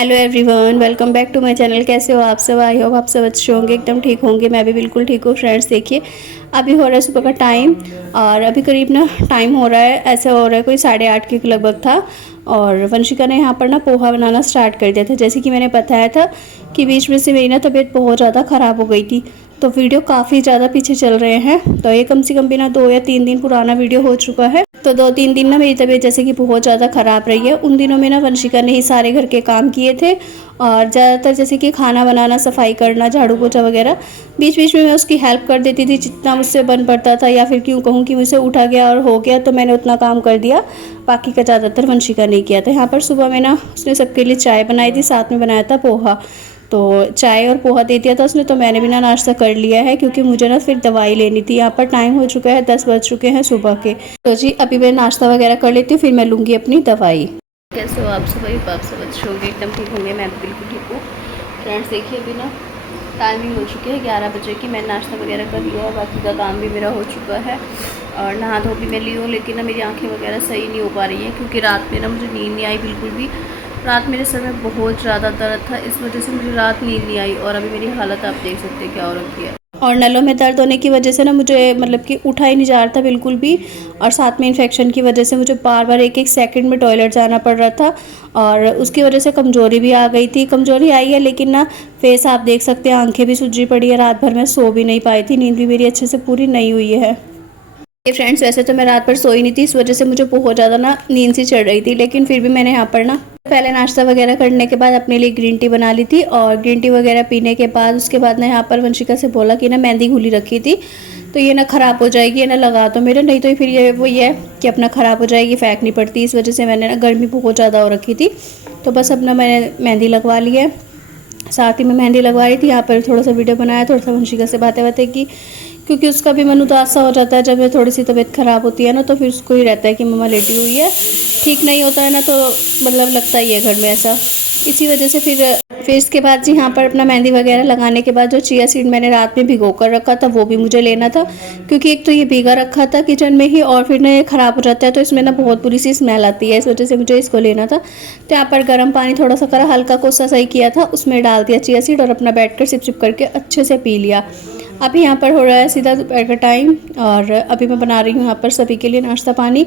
Hello everyone, welcome back to my channel. कैसे हो आप सब? आई होप आप सब अच्छे होंगे, एकदम ठीक होंगे। मैं भी बिल्कुल ठीक हूँ। फ्रेंड्स देखिए, अभी हो रहा है सुबह का टाइम और अभी करीब ना टाइम हो रहा है, ऐसा हो रहा है कोई 8:30 के लगभग था। और वंशिका ने यहाँ पर ना पोहा बनाना स्टार्ट कर दिया था। जैसे कि मैंने बताया था कि बीच में से मेरी ना तबीयत बहुत ज़्यादा ख़राब हो गई थी, तो वीडियो काफ़ी ज़्यादा पीछे चल रहे हैं। तो ये कम से कम भी ना 2 या 3 दिन पुराना वीडियो हो चुका है। तो 2-3 दिन ना मेरी तबीयत जैसे कि बहुत ज़्यादा ख़राब रही है। उन दिनों में ना वंशिका ने ही सारे घर के काम किए थे और ज़्यादातर जैसे कि खाना बनाना, सफाई करना, झाड़ू पोछा वगैरह बीच बीच में मैं उसकी हेल्प कर देती थी जितना मुझसे बन पड़ता था, या फिर क्यों कहूँ कि मुझसे उठा गया और हो गया तो मैंने उतना काम कर दिया। बाकी का ज़्यादातर वंशिका ने किया था। यहाँ पर सुबह में ना उसने सबके लिए चाय बनाई थी, साथ में बनाया था पोहा। तो चाय और पोहा दे दिया था उसने, तो मैंने भी ना नाश्ता कर लिया है क्योंकि मुझे ना फिर दवाई लेनी थी। यहाँ पर टाइम हो चुका है, 10 बज चुके हैं सुबह के। तो जी अभी मैं नाश्ता वगैरह कर लेती हूँ, फिर मैं लूँगी अपनी दवाई। कैसे हो आप सब? आप सब अच्छे होंगे, एकदम ठीक होंगे। मैं बिल्कुल ठीक हूँ। फ्रेंड्स देखिए, अभी ना टाइमिंग हो चुकी है 11 बजे की। मैं नाश्ता वगैरह कर लिया है, बाकी का काम भी मेरा हो चुका है और नहा धो भी मैं ली हूँ। लेकिन ना मेरी आंखें वगैरह सही नहीं हो पा रही हैं क्योंकि रात में ना मुझे नींद नहीं आई बिल्कुल भी। रात मेरे सर में बहुत ज़्यादा दर्द था, इस वजह से मुझे रात नींद नहीं आई और अभी मेरी हालत आप देख सकते हैं क्या हो रखी है। और नलों में दर्द होने की वजह से ना मुझे मतलब कि उठा ही नहीं जा रहा था बिल्कुल भी, और साथ में इन्फेक्शन की वजह से मुझे बार बार एक एक सेकंड में टॉयलेट जाना पड़ रहा था और उसकी वजह से कमज़ोरी भी आ गई थी। कमज़ोरी आई है लेकिन ना फेस आप देख सकते हैं, आंखें भी सूजी पड़ी है। रात भर मैं सो भी नहीं पाई थी, नींद भी मेरी अच्छे से पूरी नहीं हुई है। ये फ्रेंड्स वैसे तो मैं रात भर सोई नहीं थी, इस वजह से मुझे बहुत ज़्यादा ना नींद सी चढ़ रही थी, लेकिन फिर भी मैंने यहाँ पर ना पहले नाश्ता वगैरह करने के बाद अपने लिए ग्रीन टी बना ली थी और ग्रीन टी वगैरह पीने के बाद उसके बाद ना यहाँ पर वंशिका से बोला कि ना मेहंदी घुली रखी थी तो ये ना ख़राब हो जाएगी, ये ना लगा दो मेरे, नहीं तो फिर ये वो ये कि अपना ख़राब हो जाएगी, फेंकनी पड़ती। इस वजह से मैंने ना गर्मी बहुत ज़्यादा हो रखी थी, तो बस अपना मैंने मेहंदी लगवा ली है। साथ ही मैं मेहंदी लगवा रही थी, यहाँ पर थोड़ा सा वीडियो बनाया, थोड़ा सा वंशिका से बातें बातें की क्योंकि उसका भी मन उदास सा हो जाता है। जब मैं थोड़ी सी तबीयत ख़राब होती है ना तो फिर उसको ही रहता है कि मम्मा लेटी हुई है, ठीक नहीं होता है ना, तो मतलब लगता ही है घर में ऐसा। इसी वजह से फिर इसके बाद जी यहाँ पर अपना मेहंदी वगैरह लगाने के बाद जो चिया सीड मैंने रात में भिगो कर रखा था वो भी मुझे लेना था, क्योंकि एक तो ये भीगा रखा था किचन में ही और फिर ना ये ख़राब हो जाता है तो इसमें ना बहुत बुरी सी स्मेल आती है, इस वजह से मुझे इसको लेना था। तो यहाँ पर गर्म पानी थोड़ा सा करा, हल्का कोसा सही किया था, उसमें डाल दिया चिया सीड और अपना बैठ कर सिप सिप करके अच्छे से पी लिया। अभी यहाँ पर हो रहा है सीधा दोपहर का टाइम और अभी मैं बना रही हूँ यहाँ पर सभी के लिए नाश्ता पानी,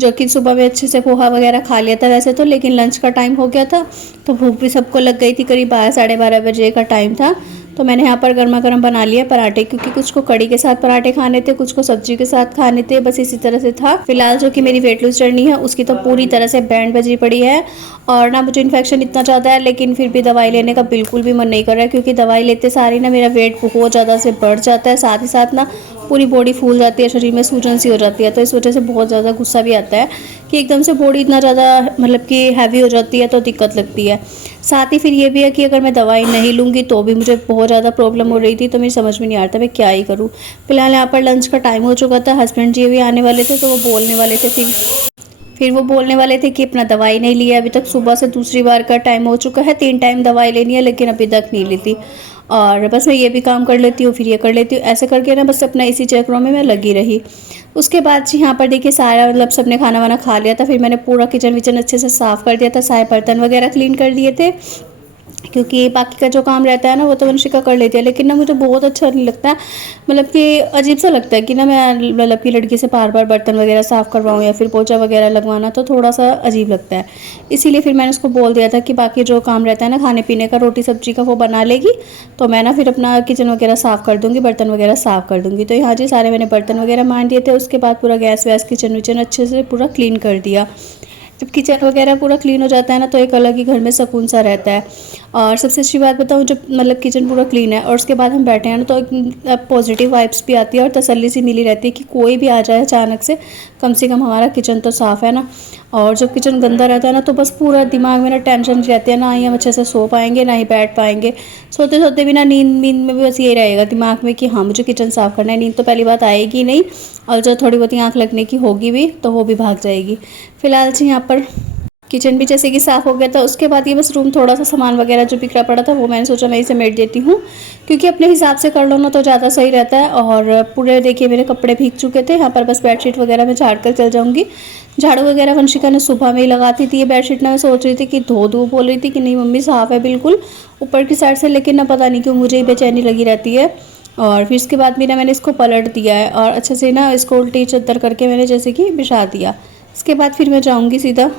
जो कि सुबह में अच्छे से पोहा वगैरह खा लिया था वैसे तो, लेकिन लंच का टाइम हो गया था तो भूख भी सबको लग गई थी। करीब 12-12:30 बजे का टाइम था, तो मैंने यहाँ पर गर्मा गर्म बना लिए पराठे, क्योंकि कुछ को कड़ी के साथ पराठे खाने थे, कुछ को सब्जी के साथ खाने थे, बस इसी तरह से था। फिलहाल जो कि मेरी वेट लूज जर्नी है उसकी तो पूरी तरह से बैंड बजी पड़ी है और ना मुझे इन्फेक्शन इतना ज़्यादा है, लेकिन फिर भी दवाई लेने का बिल्कुल भी मन नहीं कर रहा है, क्योंकि दवाई लेते सारी ना मेरा वेट बहुत ज़्यादा से बढ़ जाता है, साथ ही साथ ना पूरी बॉडी फूल जाती है, शरीर में सूजन सी हो जाती है। तो इस वजह से बहुत ज़्यादा गुस्सा भी आता है कि एकदम से बॉडी इतना ज़्यादा मतलब कि हैवी हो जाती है तो दिक्कत लगती है। साथ ही फिर ये भी है कि अगर मैं दवाई नहीं लूँगी तो भी मुझे बहुत ज़्यादा प्रॉब्लम हो रही थी, तो मेरी समझ में नहीं आ रहा था मैं क्या ही करूँ। फिलहाल यहाँ पर लंच का टाइम हो चुका था, हस्बैंड जी भी आने वाले थे तो वो बोलने वाले थे, फिर वो बोलने वाले थे कि अपना दवाई नहीं लिया अभी तक। सुबह से दूसरी बार का टाइम हो चुका है, 3 टाइम दवाई लेनी है लेकिन अभी तक नहीं लेती। और बस मैं ये भी काम कर लेती हूँ फिर ये कर लेती हूँ, ऐसे करके ना बस अपना इसी चक्रों में मैं लगी रही। उसके बाद जी यहाँ पर देखिए सारा मतलब सबने खाना वाना खा लिया था, फिर मैंने पूरा किचन विचन अच्छे से साफ़ कर दिया था, सारे बर्तन वगैरह क्लीन कर दिए थे, क्योंकि बाकी का जो काम रहता है ना वो तो वंशिका कर लेती है। लेकिन ना मुझे बहुत अच्छा नहीं लगता है, मतलब कि अजीब सा लगता है कि ना मैं मतलब कि लड़की से बार बार बर्तन वगैरह साफ़ करवाऊँ या फिर पोछा वगैरह लगवाना, तो थोड़ा सा अजीब लगता है। इसीलिए फिर मैंने उसको बोल दिया था कि बाकी जो काम रहता है ना खाने पीने का, रोटी सब्जी का, वो बना लेगी तो मैं ना फिर अपना किचन वगैरह साफ़ कर दूँगी, बर्तन वगैरह साफ़ कर दूँगी। तो यहाँ जी सारे मैंने बर्तन वगैरह मान दिए थे। उसके बाद पूरा गैस वैस किचन विचन अच्छे से पूरा क्लीन कर दिया। जब किचन वगैरह पूरा क्लीन हो जाता है ना तो एक अलग ही घर में सुकून सा रहता है। और सबसे अच्छी बात बताऊँ, जब मतलब किचन पूरा क्लीन है और उसके बाद हम बैठे हैं ना तो एक पॉजिटिव वाइब्स भी आती है और तसल्ली सी मिली रहती है कि कोई भी आ जाए अचानक से कम हमारा किचन तो साफ़ है ना। और जब किचन गंदा रहता है ना तो बस पूरा दिमाग में ना टेंशन रहती है, ना ही हम अच्छे से सो पाएंगे ना ही बैठ पाएंगे। सोते सोते भी ना नींद में भी बस यही रहेगा दिमाग में कि हाँ मुझे किचन साफ़ करना है। नींद तो पहली बात आएगी नहीं, और जो थोड़ी बहुत आँख लगने की होगी भी तो वो भी भाग जाएगी। फिलहाल जी यहाँ पर किचन भी जैसे कि साफ़ हो गया था। उसके बाद ये बस रूम थोड़ा सा सामान वगैरह जो बिखरा पड़ा था वो मैंने सोचा मैं इसे समेट देती हूँ, क्योंकि अपने हिसाब से कर लो ना तो ज़्यादा सही रहता है। और पूरे देखिए मेरे कपड़े भीग चुके थे, यहाँ पर बस बेडशीट वगैरह मैं झाड़ कर चल जाऊँगी। झाड़ू वगैरह वंशिका ने सुबह में ही लगाती थी। ये बेडशीट ना मैं सोच रही थी कि धो दूँ, बोल रही थी कि नहीं मम्मी साफ़ है बिल्कुल ऊपर की साइड से, लेकिन ना पता नहीं क्यों मुझे ही बेचैनी लगी रहती है। और फिर इसके बाद भी ना मैंने इसको पलट दिया है और अच्छे से ना इसको उल्टी चद्दर करके मैंने जैसे कि बिछा दिया। इसके बाद फिर मैं जाऊँगी सीधा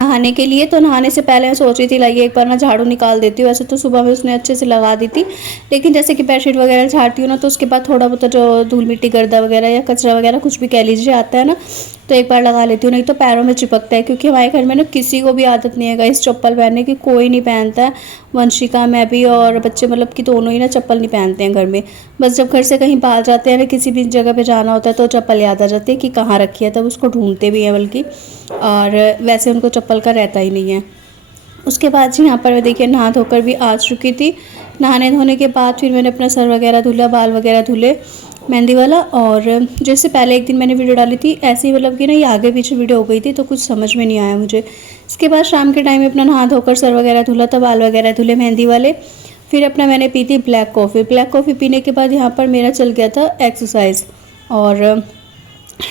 नहाने के लिए। तो नहाने से पहले मैं सोच रही थी लाइए एक बार ना झाड़ू निकाल देती हूँ। वैसे तो सुबह में उसने अच्छे से लगा दी थी, लेकिन जैसे कि बेडशीट वगैरह झाड़ती हूँ ना तो उसके बाद थोड़ा बहुत जो धूल मिट्टी गर्दा वगैरह या कचरा वगैरह कुछ भी कह लीजिए आता है ना, तो एक बार लगा लेती हूँ, नहीं तो पैरों में चिपकता है। क्योंकि हमारे घर में ना किसी को भी आदत नहीं है इस चप्पल पहनने की, कोई नहीं पहनता है। वंशिका, मैं भी और बच्चे मतलब कि दोनों ही ना चप्पल नहीं पहनते हैं घर में। बस जब घर से कहीं बाहर जाते हैं ना, किसी भी जगह पे जाना होता है तो चप्पल याद आ जाती है कि कहाँ रखी है, तब उसको ढूंढते भी हैं बल्कि। और वैसे उनको चप्पल का रहता ही नहीं है। उसके बाद जी यहाँ पर मैं देखिए नहा धोकर भी आ चुकी थी। नहाने धोने के बाद फिर मैंने अपना सर वगैरह धुला, बाल वगैरह धुले मेहंदी वाला। और जैसे पहले एक दिन मैंने वीडियो डाली थी ऐसे ही मतलब कि ना ये आगे पीछे वीडियो हो गई थी तो कुछ समझ में नहीं आया मुझे। इसके बाद शाम के टाइम में अपना नहा धोकर सर वगैरह धुला था, बाल वगैरह धुले मेहंदी वाले। फिर अपना मैंने पी थी ब्लैक कॉफ़ी। ब्लैक कॉफ़ी पीने के बाद यहाँ पर मेरा चल गया था एक्सरसाइज। और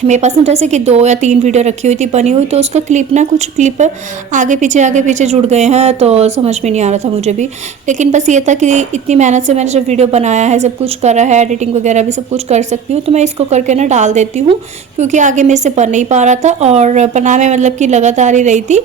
मेरे पास ना जैसे कि 2 या 3 वीडियो रखी हुई थी बनी हुई, तो उसका क्लिप ना कुछ क्लिप आगे पीछे जुड़ गए हैं तो समझ में नहीं आ रहा था मुझे भी। लेकिन बस ये था कि इतनी मेहनत से मैंने जब वीडियो बनाया है, सब कुछ करा है, एडिटिंग वगैरह भी सब कुछ कर सकती हूँ, तो मैं इसको करके ना डाल देती हूँ। क्योंकि आगे मेरे से बन नहीं पा रहा था और बना में मतलब कि लगातार ही रही थी,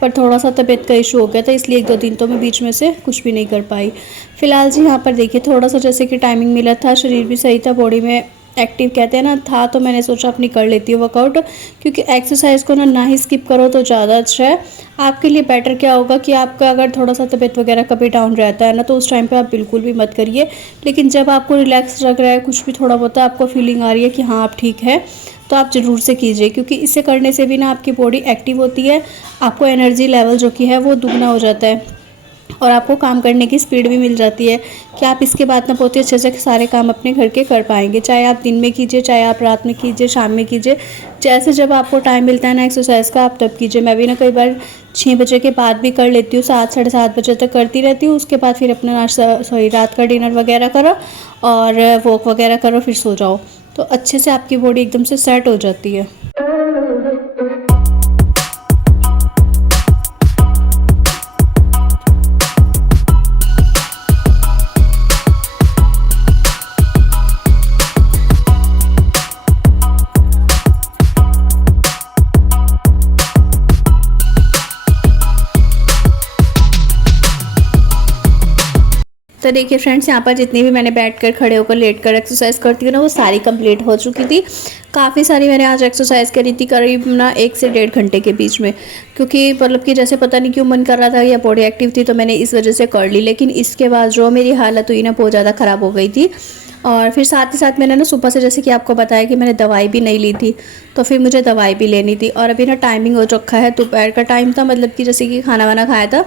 पर थोड़ा सा तबीयत का इशू हो गया था, इसलिए 1-2 दिन तो मैं बीच में से कुछ भी नहीं कर पाई। फिलहाल जी यहाँ पर देखिए थोड़ा सा जैसे कि टाइमिंग मिला था, शरीर भी सही था, बॉडी में एक्टिव कहते हैं ना था, तो मैंने सोचा अपनी कर लेती हूँ वर्कआउट। क्योंकि एक्सरसाइज को ना ही स्किप करो तो ज़्यादा अच्छा है। आपके लिए बेटर क्या होगा कि आपका अगर थोड़ा सा तबीयत वगैरह कभी डाउन रहता है ना, तो उस टाइम पे आप बिल्कुल भी मत करिए। लेकिन जब आपको रिलैक्स लग रहा है, कुछ भी थोड़ा बहुत आपको फीलिंग आ रही है कि हाँ आप ठीक है, तो आप ज़रूर से कीजिए। क्योंकि इसे करने से भी ना आपकी बॉडी एक्टिव होती है, आपको एनर्जी लेवल जो कि है वो दुगना हो जाता है और आपको काम करने की स्पीड भी मिल जाती है कि आप इसके बाद ना बहुत ही अच्छे से सारे काम अपने घर के कर पाएंगे। चाहे आप दिन में कीजिए, चाहे आप रात में कीजिए, शाम में कीजिए, जैसे जब आपको टाइम मिलता है ना एक्सरसाइज का आप तब कीजिए। मैं भी ना कई बार 6 बजे के बाद भी कर लेती हूँ, 7 साढ़े 7 बजे तक करती रहती हूँ। उसके बाद फिर अपना नाश्ता रात का डिनर वगैरह करो और वॉक वगैरह करो, फिर सो जाओ, तो अच्छे से आपकी बॉडी एकदम से सेट हो जाती है। तो देखिए फ्रेंड्स, यहाँ पर जितनी भी मैंने बैठकर, खड़े होकर, लेटकर एक्सरसाइज करती हूँ ना, वो सारी कंप्लीट हो चुकी थी। काफ़ी सारी मैंने आज एक्सरसाइज करी थी, करीब ना 1 से 1.5 घंटे के बीच में। क्योंकि मतलब कि जैसे पता नहीं क्यों मन कर रहा था या बॉडी एक्टिव थी, तो मैंने इस वजह से कर ली। लेकिन इसके बाद जो मेरी हालत हुई ना, बहुत ज़्यादा ख़राब हो गई थी। और फिर साथ ही साथ मैंने ना सुबह से, जैसे कि आपको बताया कि मैंने दवाई भी नहीं ली थी, तो फिर मुझे दवाई भी लेनी थी। और अभी ना टाइमिंग हो रखा है, दोपहर का टाइम था, मतलब कि जैसे कि खाना वाना खाया था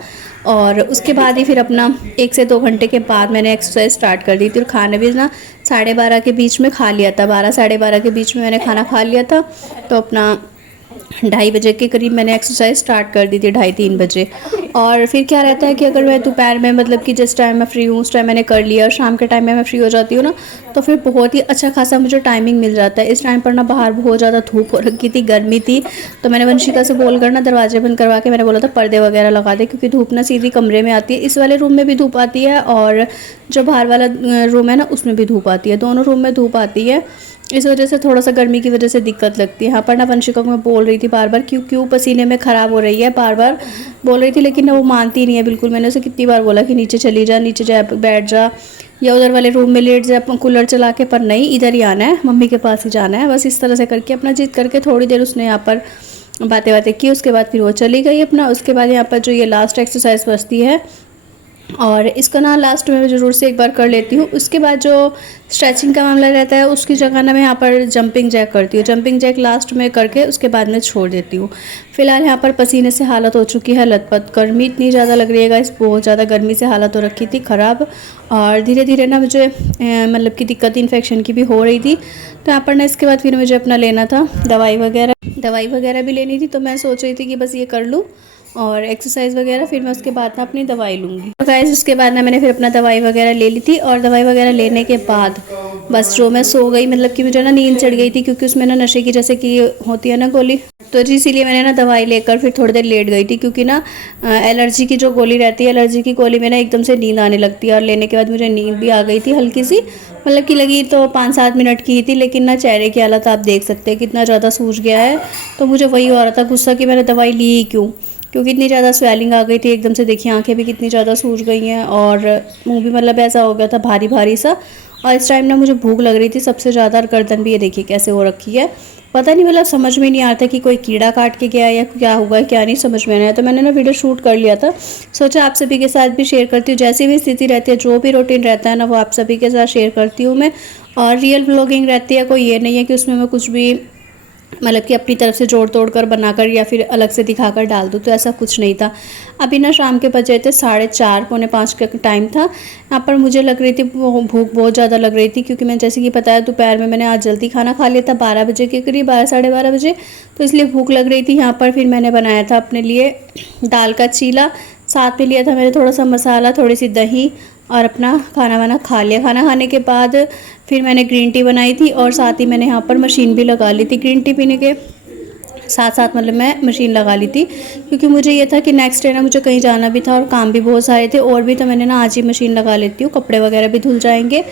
और उसके बाद ही फिर अपना 1 से 2 घंटे के बाद मैंने एक्सरसाइज स्टार्ट कर दी थी। और खाना भी ना 12:30 के बीच में खा लिया था, 12 साढ़े 12 के बीच में मैंने खाना खा लिया था। तो अपना 2:30 बजे के करीब मैंने एक्सरसाइज स्टार्ट कर दी थी, 2:30-3 बजे। और फिर क्या रहता है कि अगर मैं दोपहर में मतलब कि जिस टाइम मैं फ्री हूँ उस टाइम मैंने कर लिया, और शाम के टाइम में मैं फ्री हो जाती हूँ ना, तो फिर बहुत ही अच्छा खासा मुझे टाइमिंग मिल जाता है। इस टाइम पर ना बाहर बहुत ज़्यादा धूप हो रखी थी, गर्मी थी, तो मैंने वंशिका से बोल कर ना दरवाजे बंद करवा के मैंने बोला था पर्दे वगैरह लगा दे, क्योंकि धूप ना सीधी कमरे में आती है। इस वाले रूम में भी धूप आती है और जो बाहर वाला रूम है ना उसमें भी धूप आती है, दोनों रूम में धूप आती है। इस वजह से थोड़ा सा गर्मी की वजह से दिक्कत लगती है। यहाँ पर ना वंशिका को मैं बोल रही थी बार बार क्यों पसीने में ख़राब हो रही है, बार बार बोल रही थी, लेकिन ना वो मानती नहीं है बिल्कुल। मैंने उसे कितनी बार बोला कि नीचे चली जा, नीचे जा, बैठ जा, या उधर वाले रूम में लेट जा कूलर चला के, पर नहीं, इधर ही आना है, मम्मी के पास ही जाना है। बस इस तरह से करके अपना जिद करके थोड़ी देर उसने यहाँ पर बातें की। उसके बाद फिर वो चली गई अपना। उसके बाद यहाँ पर जो ये लास्ट एक्सरसाइज बचती है और इसका ना लास्ट में मैं ज़रूर से एक बार कर लेती हूँ। उसके बाद जो स्ट्रेचिंग का मामला रहता है उसकी जगह ना मैं यहाँ पर जंपिंग जैक करती हूँ। जंपिंग जैक लास्ट में करके उसके बाद में छोड़ देती हूँ। फिलहाल यहाँ पर पसीने से हालत हो चुकी है लथपथ, गर्मी इतनी ज़्यादा लग रही है गाइस, बहुत ज़्यादा गर्मी से हालत हो रखी थी ख़राब। और धीरे धीरे ना मुझे मतलब कि दिक्कत इन्फेक्शन की भी हो रही थी। तो यहाँ पर ना इसके बाद फिर मुझे अपना लेना था दवाई वगैरह भी लेनी थी। तो मैं सोच रही थी कि बस ये कर लूँ और एक्सरसाइज वगैरह, फिर मैं उसके बाद ना अपनी दवाई लूँगी। तो गाइस उसके बाद ना मैंने फिर अपना दवाई वगैरह ले ली थी, और दवाई वगैरह लेने के बाद बस जो मैं सो गई, मतलब कि मुझे ना नींद चढ़ गई थी, क्योंकि उसमें ना नशे की जैसे कि होती है ना गोली, तो जी इसीलिए मैंने ना दवाई लेकर फिर थोड़ी देर लेट गई थी, क्योंकि ना एलर्जी की जो गोली रहती है, एलर्जी की गोली में ना एकदम से नींद आने लगती है, और लेने के बाद मुझे नींद भी आ गई थी हल्की सी, मतलब कि लगी तो 5-7 मिनट की ही थी, लेकिन ना चेहरे की हालत आप देख सकते हैं कितना ज़्यादा सूज गया है। तो मुझे वही हो रहा था गुस्सा कि मैंने दवाई ली ही क्यों, क्योंकि इतनी ज़्यादा स्वेलिंग आ गई थी एकदम से, देखिए आंखें भी कितनी ज़्यादा सूज गई हैं, और मुंह भी मतलब ऐसा हो गया था भारी भारी सा। और इस टाइम ना मुझे भूख लग रही थी सबसे ज़्यादा, और गर्दन भी ये देखिए कैसे हो रखी है, पता नहीं, मतलब समझ में नहीं आता कि कोई कीड़ा काट के गया या क्या हुआ क्या नहीं समझ में नहीं आया। तो मैंने ना वीडियो शूट कर लिया था, सोचा आप सभी के साथ भी शेयर करती हूँ, जैसी भी स्थिति रहती है, जो भी रूटीन रहता है ना, वो आप सभी के साथ शेयर करती हूँ मैं। और रियल ब्लॉगिंग रहती है, कोई ये नहीं है कि उसमें मैं कुछ भी मतलब कि अपनी तरफ से जोड़ तोड़ कर बनाकर या फिर अलग से दिखाकर डाल दूँ, तो ऐसा कुछ नहीं था। अभी ना शाम के बजे थे 4:30 पौने 5 का टाइम था। यहाँ पर मुझे लग रही थी भूख बहुत ज़्यादा लग रही थी, क्योंकि मैं जैसे कि बताया दोपहर में मैंने आज जल्दी खाना खा लिया था 12 बजे के करीब, 12 साढ़े 12 बजे, तो इसलिए भूख लग रही थी। यहाँ पर फिर मैंने बनाया था अपने लिए दाल का चीला, साथ में लिया था मैंने थोड़ा सा मसाला, थोड़ी सी दही, और अपना खाना वाना खा लिया। खाना खाने के बाद फिर मैंने ग्रीन टी बनाई थी, और साथ ही मैंने यहाँ पर मशीन भी लगा ली थी, ग्रीन टी पीने के साथ साथ मतलब मैं मशीन लगा ली थी, क्योंकि मुझे ये था कि नेक्स्ट डे ना मुझे कहीं जाना भी था और काम भी बहुत सारे थे और भी, तो मैंने ना आज ही मशीन लगा लेती हूँ, कपड़े वगैरह भी धुल जाएंगे।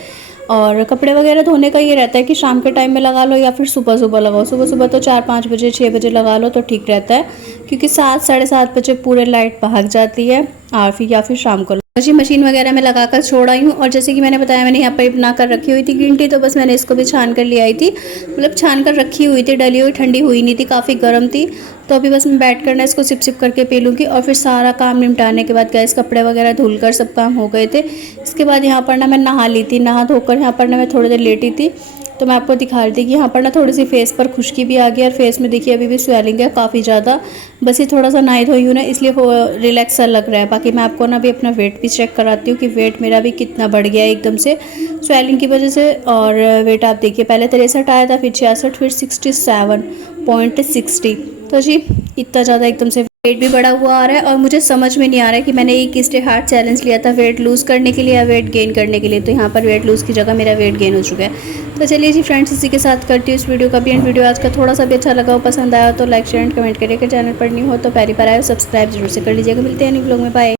और कपड़े वगैरह धोने का ये रहता है कि शाम के टाइम में लगा लो या फिर सुबह सुबह लगाओ। सुबह सुबह तो 4-5 बजे 6 बजे लगा लो तो ठीक रहता है, क्योंकि 7 साढ़े 7 बजे पूरे लाइट भाग जाती है, और फिर या फिर शाम को जी मशीन वगैरह में लगाकर छोड़ आई हूँ। और जैसे कि मैंने बताया मैंने यहाँ पर बना कर रखी हुई थी ग्रीन टी, तो बस मैंने इसको भी छान कर ले आई थी, मतलब छान कर रखी हुई थी, डली हुई, ठंडी हुई नहीं थी, काफ़ी गर्म थी। तो अभी बस मैं बैठ कर ना इसको सिप सिप करके पी लूँगी, और फिर सारा काम निपटाने के बाद गैस कपड़े वगैरह धुल कर सब काम हो गए थे। इसके बाद यहाँ पर ना मैं नहा ली थी, नहा धोकर यहाँ पर ना मैं थोड़ी देर लेटी थी, तो मैं आपको दिखा रही थी कि यहाँ पर ना थोड़ी सी फेस पर खुश्की भी आ गई, और फेस में देखिए अभी भी स्वेलिंग है काफ़ी ज़्यादा, बस ये थोड़ा सा नहाई धोई हूँ ना इसलिए रिलैक्स सा लग रहा है। बाकी मैं आपको ना अभी अपना वेट भी चेक कराती हूँ कि वेट मेरा भी कितना बढ़ गया है एकदम से स्वेलिंग की वजह से। और वेट आप देखिए पहले 63 आया था, फिर 66, फिर 67.60, तो जी इतना ज़्यादा एकदम से वेट भी बढ़ा हुआ आ रहा है। और मुझे समझ में नहीं आ रहा है कि मैंने ये किस डे हार्ड चैलेंज लिया था, वेट लूज़ करने के लिए या वेट गेन करने के लिए, तो यहाँ पर वेट लूज़ की जगह मेरा वेट गेन हो चुका है। तो चलिए जी फ्रेंड्स, इसी के साथ करती हूँ इस वीडियो का भी एंड। वीडियो आज का थोड़ा सा भी अच्छा लगा हो, पसंद आया तो लाइक शेयर एंड कमेंट करिएगा, चैनल पर नहीं हो तो पहली बार आए सब्सक्राइब जरूर से कर लीजिएगा। मिलते हैं न्यू ब्लॉग में, बाय।